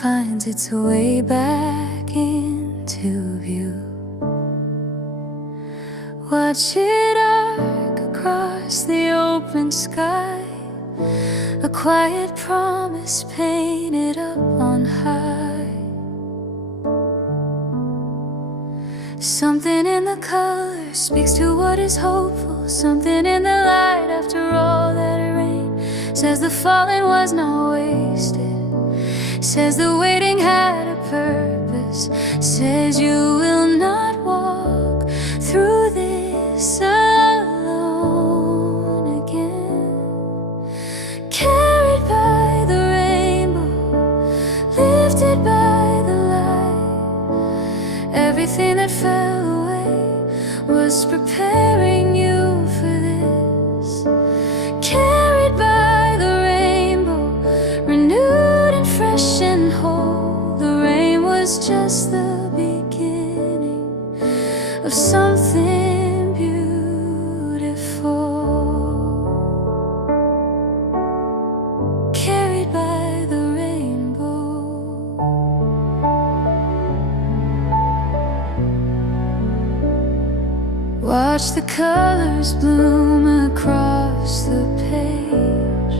finds its way back into view. Watch it arc across the open sky, a quiet promise painted up on high. Something in the color speaks to what is hopeful. Something in the light after all that it rained says the falling was not wasted, says the waiting had a purpose, says you will not walk through this alone again. Carried by the rainbow, lifted by the light, everything that fell away was preparing you for this. Carried by the rainbow, renewed and fresh and whole, the rain was just the beginning of something beautiful. Carried by the rainbow. Watch the colors bloom across the page.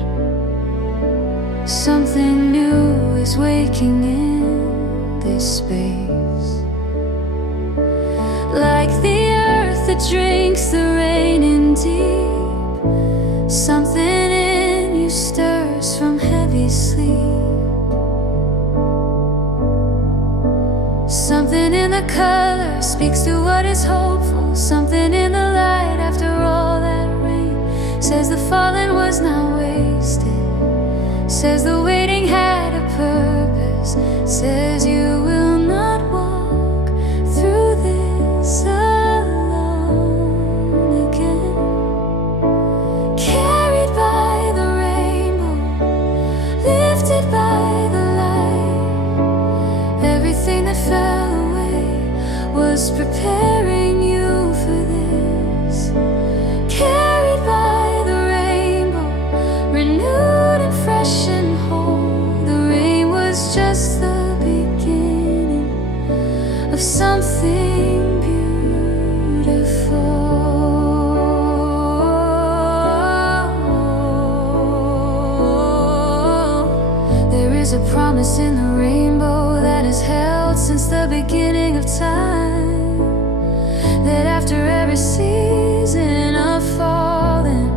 Something new is waking in this space. Like the earth that drinks the rain in deep, something in you stirs from heavy sleep. Something in the color speaks to what is hopeful. Something in the light after all that rain says the falling was not wasted, says the waiting had a purpose, says you will not walk through this alone again. Carried by the rainbow, lifted by the light, everything that fell away was preparing you for this. Carried by the rainbow, renewed and fresh and whole, the rain was just the beginning of something beautiful. There is a promise in the rainbow that is held since the beginning of time, that after every season of falling,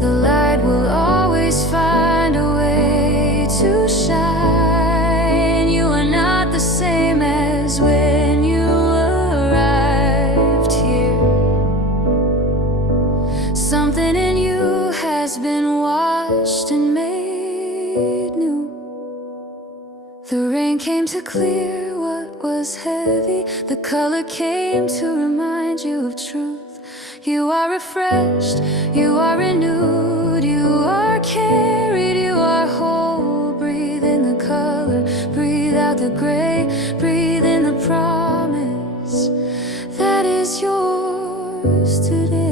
the light will always find a way to shine. You are not the same as when you arrived here. Something in you has been washed and made new. The rain came to clear what was heavy. The color came to remind you of truth. You are refreshed, you are renewed, you are carried, you are whole. Breathe in the color, breathe out the gray, breathe in the promise that is yours today.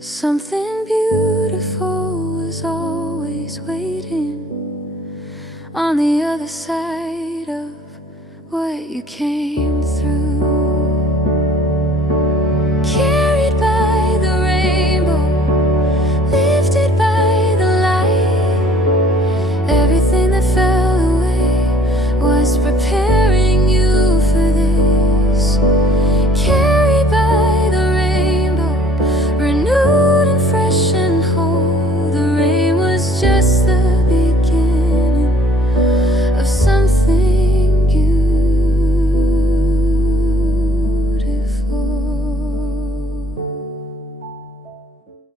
Something beautiful was always waiting on the other side of what you came through.